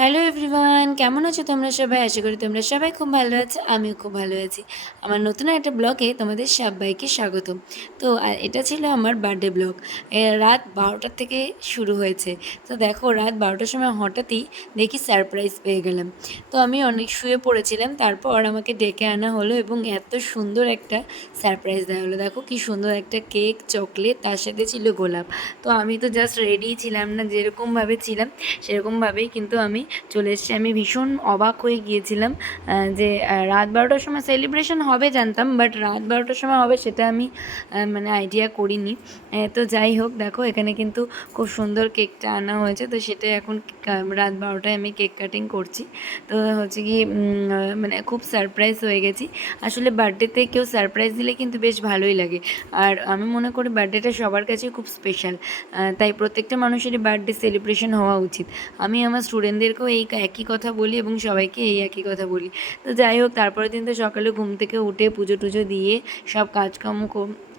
Hello everyone, কেমন আছো তোমরা সবাই? আশা করি তোমরা সবাই খুব ভালো আছো। আমিও খুব ভালো আছি। আমার নতুন একটা ব্লগে তোমাদের সবাইকে স্বাগতম। তো এটা ছিল আমার বার্থডে ব্লগ। রাত 12টার থেকে শুরু হয়েছে। তো দেখো, রাত 12টার সময় হঠাৎই দেখি সারপ্রাইজ পেয়ে গেলাম। তো আমি অনেক শুয়ে পড়েছিলাম, তারপর আমাকে ডেকে আনা হলো এবং এত সুন্দর একটা সারপ্রাইজ দেওয়া হলো। দেখো কি সুন্দর একটা কেক, চকলেট, তার সাথে ছিল গোলাপ। তো আমি তো জাস্ট রেডিই ছিলাম না, যেরকমভাবে ছিলাম সেরকমভাবেই কিন্তু আমি চলে এসেছি। আমি ভীষণ অবাক হয়ে গিয়েছিলাম যে রাত 12টার সময় সেলিব্রেশন হবে জানতাম, বাট রাত 12টার সময় হবে সেটা আমি মানে আইডিয়া করিনি। তো যাই হোক, দেখো এখানে কিন্তু খুব সুন্দর কেকটা আনা হয়েছে। তো সেটা এখন রাত 12টায় আমি কেক কাটিং করছি। তো হচ্ছে কি মানে খুব সারপ্রাইজ হয়ে গেছি। আসলে বার্থডেতে কেউ সারপ্রাইজ দিলে কিন্তু বেশ ভালোই লাগে। আর আমি মনে করি বার্থডেটা সবার কাছে খুব স্পেশাল। তাই প্রত্যেকটা মানুষেরই বার্থডে সেলিব্রেশন হওয়া উচিত। আমি আমার স্টুডেন্টদেরকেও এই একই কথা বলি এবং সবাইকে এই একই কথা বলি। তো যাই হোক, তারপরের দিন তো সকালে ঘুম থেকে উঠে পুজো টুজো দিয়ে সব কাজকর্ম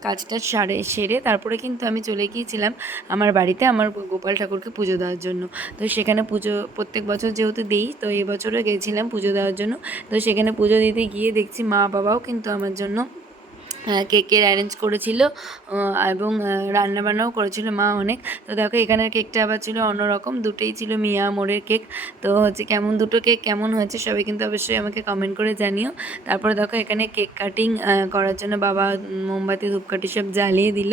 কাজটা সেরে তারপরে কিন্তু আমি চলে গিয়েছিলাম আমার বাড়িতে আমার গোপাল ঠাকুরকে পুজো দেওয়ার জন্য। তো সেখানে পুজো প্রত্যেক বছর যেহেতু দিই, তো এই বছরও গিয়েছিলাম পুজো দেওয়ার জন্য। তো সেখানে পুজো দিতে গিয়ে দেখছি মা বাবাও কিন্তু আমার জন্য কেকের অ্যারেঞ্জ করেছিল এবং রান্নাবান্নাও করেছিল মা অনেক। তো দেখো, এখানের কেকটা আবার ছিল অন্যরকম, দুটোই ছিল মিয়া মোড়ের কেক। তো হচ্ছে কেমন দুটো কেক কেমন হয়েছে সবাই কিন্তু অবশ্যই আমাকে কমেন্ট করে জানিও। তারপরে দেখো, এখানে কেক কাটিং করার জন্য বাবা মোমবাতি ধূপকাঠি সব জ্বালিয়ে দিল।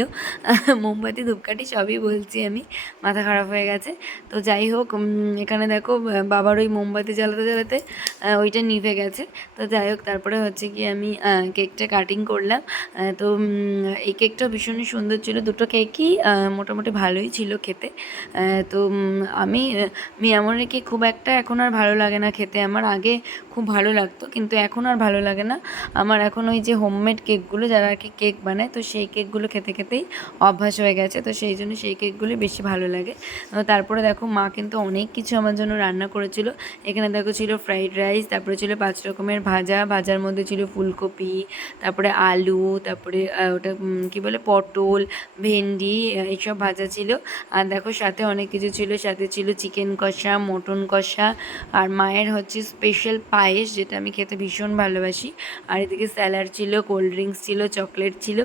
মোমবাতি ধূপকাঠি সবই বলছি আমি, মাথা খারাপ হয়ে গেছে। তো যাই হোক, এখানে দেখো বাবার ওই মোমবাতি জ্বালাতে জ্বালাতে ওইটা নিভে গেছে। তো যাই হোক, তারপরে হচ্ছে কি আমি কেকটা কাটিং করলাম। তো এই কেকটা ভীষণই সুন্দর ছিল। দুটো কেকই মোটামুটি ভালোই ছিল খেতে। তো আমি মিয়ামরের কেক খুব একটা এখন আর ভালো লাগে না খেতে। আমার আগে খুব ভালো লাগতো, কিন্তু এখন আর ভালো লাগে না। আমার এখন ওই যে হোমমেড কেকগুলো, যারা আর কি কেক বানায়, তো সেই কেকগুলো খেতে খেতেই অভ্যাস হয়ে গেছে। তো সেই জন্য সেই কেকগুলো বেশি ভালো লাগে। তারপরে দেখো, মা কিন্তু অনেক কিছু আমার জন্য রান্না করেছিল। এখানে দেখো ছিল ফ্রাইড রাইস, তারপরে ছিল 5 রকমের ভাজা, ভাজার মধ্যে ছিল ফুলকপি, তারপরে আলু, তারপরে ওটা কী বলে, পটল, ভেন্ডি, এইসব ভাজা ছিল। আর দেখো সাথে অনেক কিছু ছিল, সাথে ছিল চিকেন কষা, মটন কষা, আর মায়ের হচ্ছে স্পেশাল পায়েস, যেটা আমি খেতে ভীষণ ভালোবাসি। আর এদিকে স্যালাড ছিল, কোল্ড ড্রিঙ্কস ছিল, চকলেট ছিল।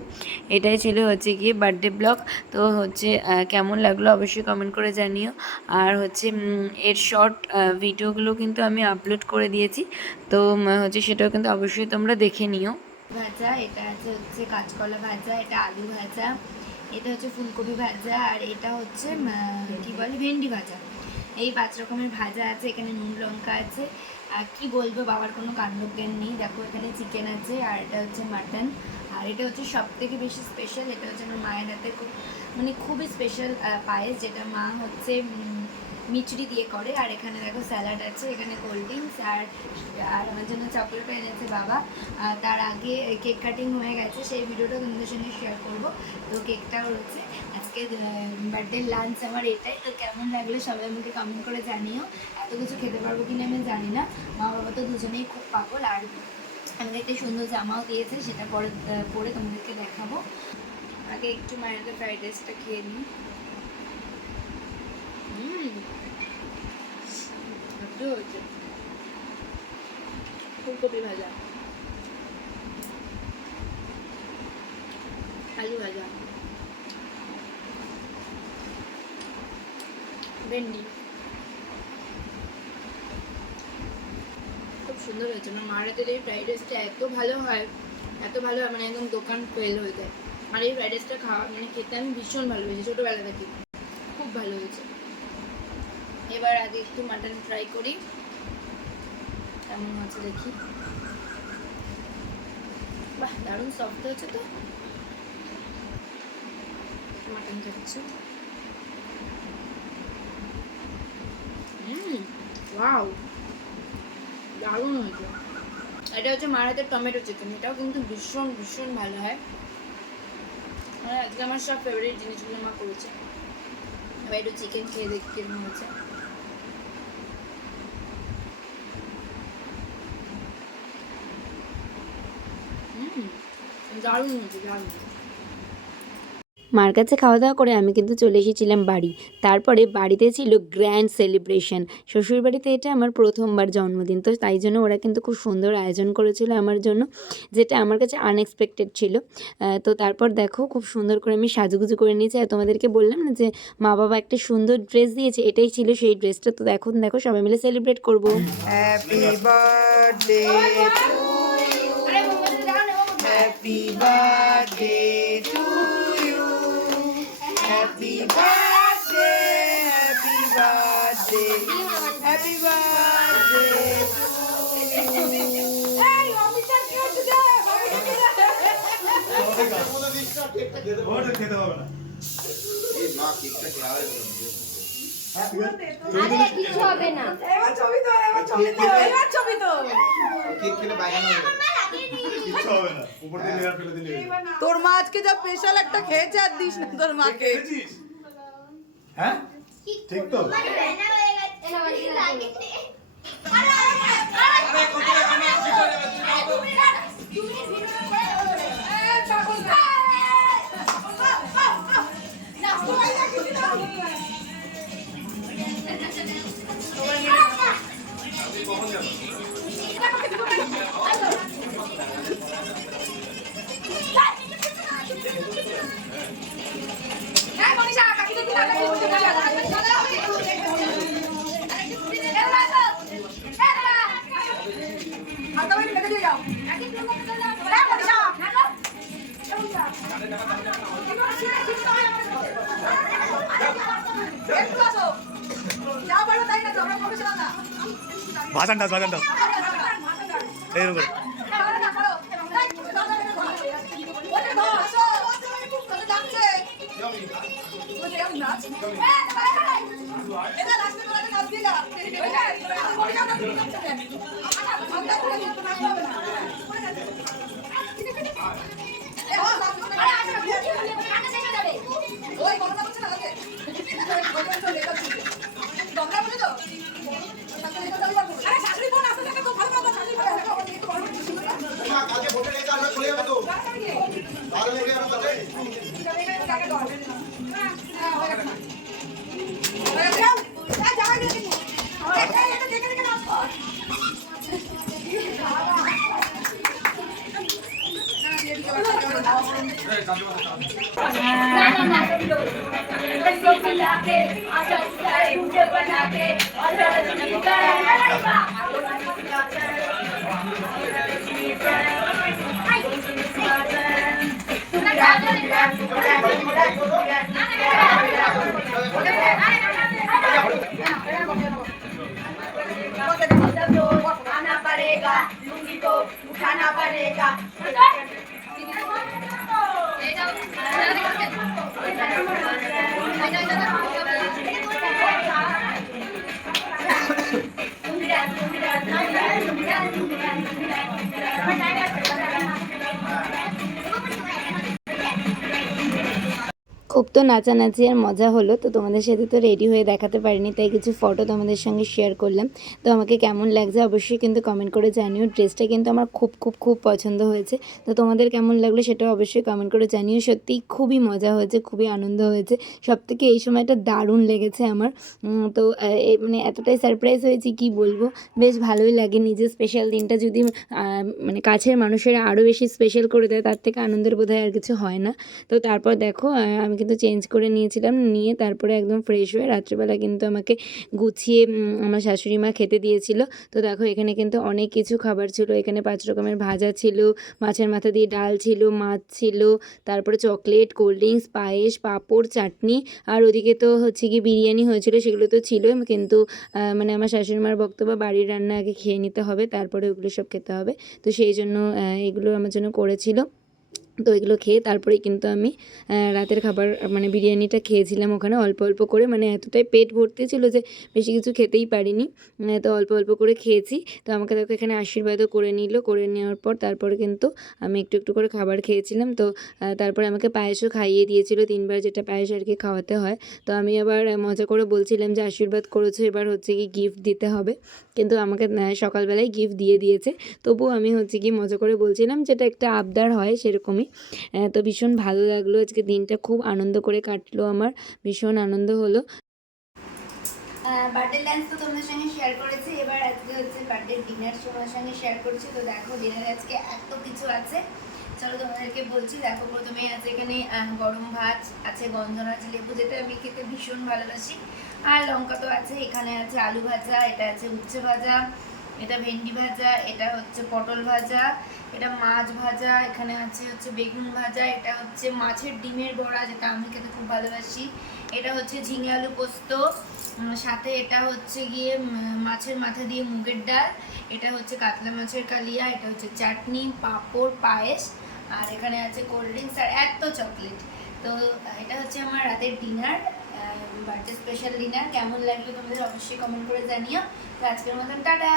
এটাই ছিল হচ্ছে গিয়ে বার্থডে ব্লগ। তো হচ্ছে কেমন লাগলো অবশ্যই কমেন্ট করে জানিও। আর হচ্ছে এর শর্ট ভিডিওগুলো কিন্তু আমি আপলোড করে দিয়েছি। তো হচ্ছে সেটাও কিন্তু অবশ্যই তোমরা দেখে নিও। ভাজা, এটা আছে হচ্ছে কাঁচকলা ভাজা, এটা আলু ভাজা, এটা হচ্ছে ফুলকপি ভাজা, আর এটা হচ্ছে কি বলে, ভেন্ডি ভাজা। এই 5 রকমের ভাজা আছে। এখানে নুন লঙ্কা আছে। আর কি বলবো, বাবার কোনো কাণ্ডজ্ঞান নেই। দেখো, এখানে চিকেন আছে, আর এটা হচ্ছে মাটন, আর এটা হচ্ছে সব থেকে বেশি স্পেশাল। এটা হচ্ছে আমার মায়ের হাতে খুব মানে খুবই স্পেশাল পায়েস, যেটা মা হচ্ছে মিচড়ি দিয়ে করে। আর এখানে দেখো স্যালাড আছে, এখানে কোল্ড ড্রিঙ্কস, আর আর আমার জন্য চকলেটও এনেছে বাবা। তার আগে কেক কাটিং হয়ে গেছে, সেই ভিডিওটা তোমাদের সঙ্গে শেয়ার করবো। তো কেকটাও রয়েছে। আজকে বার্থডে লাঞ্চ আমার এটাই। তো কেমন লাগলো সবাই আমাকে কমেন্ট করে জানিও। এত কিছু খেতে পারবো কিনা আমি জানি না। মা বাবা তো দুজনেই খুব পাগল। আর আমাকে একটা সুন্দর জামাও দিয়েছে, সেটা পরে তোমাদেরকে দেখাবো। আগে একটু মায়ের ফ্রাইড রাইসটা খেয়ে নিই। হয়েছে ফুলকপি ভাজা, আলু ভাজা, ভেন্ডি, খুব সুন্দর হয়েছে। আমার মার হাতের এই ফ্রাইড রাইসটা এত ভালো হয়, এত ভালো হয়, মানে একদম দোকান ফেল হয়ে যায়। আর এই ফ্রাইড রাইসটা খাওয়া মানে খেতে আমি ভীষণ ভালোবেসি ছোটোবেলা থেকে, খুব ভালো হয়েছে। এবার আগে একটু মাটন ফ্রাই করি, কেমন হচ্ছে দেখি। বাহ, দারুণ সফট হয়েছে। তো মাটন খাচ্ছি। ওয়াও, দারুণ হয়েছে। এটা হচ্ছে মার হাতের টমেটো চিকেন, এটাও কিন্তু ভীষণ ভীষণ ভালো হয়। মানে আজকে আমার সব ফেভারিট জিনিসগুলো মা করেছে। এবার একটু চিকেন খেয়ে দেখি কেমন হয়েছে। দারুণ হয়েছে, দারুণ। মার কাছে খাওয়া দাওয়া করে আমি কিন্তু চলে এসেছিলাম বাড়ি। তারপরে বাড়িতে ছিল গ্র্যান্ড সেলিব্রেশন। শ্বশুরবাড়িতে এটা আমার প্রথমবার জন্মদিন, তো তাই জন্য ওরা কিন্তু খুব সুন্দর আয়োজন করেছিল আমার জন্য, যেটা আমার কাছে আনএক্সপেক্টেড ছিল। তো তারপর দেখো খুব সুন্দর করে আমি সাজুগুজু করে নিয়েছি, আর তোমাদেরকে বললাম না যে মা বাবা একটা সুন্দর ড্রেস দিয়েছে, এটাই ছিল সেই ড্রেসটা। তো এখন দেখো সবাই মিলে সেলিব্রেট করবো। Happy birthday to you, happy birthday to you, happy birthday, happy birthday, happy birthday to you. খেতে হবে না। কিছু হবে না। কিচ্ছু হবে না, উপর দিয়ে লেয়ার ফেলে দিলে তোর মা আজকে যা স্পেশাল একটা খেয়েছে আর দিস না তোর মাকে। খেয়েছিস? হ্যাঁ ঠিক তো। ভাষণ দাও এইরকম করে। आना पड़ेगा, लुंगी को उठाना पड़ेगा। খুব তো নাচানাচি আর মজা হলো। তো তোমাদের সাথে তো রেডি হয়ে দেখাতে পারিনি, তাই কিছু ফটো তোমাদের সঙ্গে শেয়ার করলাম। তো আমাকে কেমন লাগছে অবশ্যই কিন্তু কমেন্ট করে জানিও। ড্রেসটা কিন্তু আমার খুব খুব খুব পছন্দ হয়েছে। তো তোমাদের কেমন লাগলো সেটাও অবশ্যই কমেন্ট করে জানিও। সত্যিই খুবই মজা হয়েছে, খুবই আনন্দ হয়েছে। সবথেকে এই সময়টা দারুণ লেগেছে আমার। তো মানে এতটাই সারপ্রাইজ হয়েছি কি বলবো, বেশ ভালোই লাগে। নিজের স্পেশাল দিনটা যদি মানে কাছের মানুষেরা আরও বেশি স্পেশাল করে দেয়, তার থেকে আনন্দের বোধহয় আর কিছু হয় না। তো তারপর দেখো আমি কিন্তু চেঞ্জ করে নিয়েছিলাম, নিয়ে তারপরে একদম ফ্রেশ হয়ে রাত্রিবেলা কিন্তু আমাকে গুছিয়ে আমার শাশুড়ি মা খেতে দিয়েছিল। তো দেখো এখানে কিন্তু অনেক কিছু খাবার ছিল। এখানে 5 রকমের ভাজা ছিল, মাছের মাথা দিয়ে ডাল ছিল, মাছ ছিল, তারপরে চকলেট, কোল্ড ড্রিঙ্কস, পায়েস, পাঁপড়, চাটনি, আর ওদিকে তো হচ্ছে কি বিরিয়ানি হয়েছিল, সেগুলো তো ছিল। কিন্তু মানে আমার শাশুড়ি মার বক্তব্য বাড়ির রান্না আগে খেয়ে নিতে হবে, তারপরে ওগুলো সব খেতে হবে। তো সেই জন্য এগুলো আমার জন্য করেছিল। তো এগুলো খেয়ে তারপরে কিন্তু আমি রাতের খাবার মানে বিরিয়ানিটা খেয়েছিলাম ওখানে অল্প অল্প করে। মানে এতটাই পেট ভর্তি ছিল যে বেশি কিছু খেতেই পারিনি। তো অল্প অল্প করে খেয়েছি। তো আমাকে দেখো এখানে আশীর্বাদও করে নিল। করে নেওয়ার পর তারপরে কিন্তু আমি একটু একটু করে খাবার খেয়েছিলাম। তো তারপরে আমাকে পায়েসও খাইয়ে দিয়েছিল 3 বার, যেটা পায়েস আর কি খাওয়াতে হয়। তো আমি আবার মজা করে বলছিলাম যে আশীর্বাদ করেছো, এবার হচ্ছে কি গিফট দিতে হবে। কিন্তু আমাকে সকালবেলায় গিফট দিয়ে দিয়েছে। তবুও আমি হচ্ছে কি মজা করে বলছিলাম, যেটা একটা আবদার হয় সেরকমই। তো ভীষণ ভালো লাগলো, আজকে দিনটা খুব আনন্দ করে কাটলো আমার, ভীষণ আনন্দ হলো। বার্থডে লাঞ্চ তো তোমাদের সঙ্গে শেয়ার করেছি, এবার আজকে হচ্ছে বার্থডে ডিনার তোমাদের সঙ্গে শেয়ার করছি। তো দেখো ডিনারে আজকে এত কিছু আছে, চলো তোমাদেরকে বলছি। দেখো প্রথমেই আছে এখানে গরম ভাত আছে, গন্ধরাজ লেবু যেটা আমি খেতে ভীষণ ভালোবাসি, আর লঙ্কা তো আছে। এখানে আছে আলু ভাজা, এটা আছে উচ্ছে ভাজা, এটা ভেন্ডি ভাজা, এটা হচ্ছে পটল ভাজা, এটা মাছ ভাজা, এখানে আছে হচ্ছে বেগুন ভাজা, এটা হচ্ছে মাছের ডিমের বড়া যেটা আমি খেতে খুব ভালোবাসি, এটা হচ্ছে ঝিঙে আলু পোস্ত, সাথে এটা হচ্ছে গিয়ে মাছের মাথা দিয়ে মুগের ডাল, এটা হচ্ছে কাতলা মাছের কালিয়া, এটা হচ্ছে চাটনি, পাঁপড়, পায়েস, আর এখানে আছে কোল্ড ড্রিঙ্কস আর এত চকলেট। তো এটা হচ্ছে আমার রাতের ডিনার, বার্থডে স্পেশাল ডিনার। কেমন লাগলো তোমাদের অবশ্যই কমেন্ট করে জানিও। তো আজকের মতন টাটা।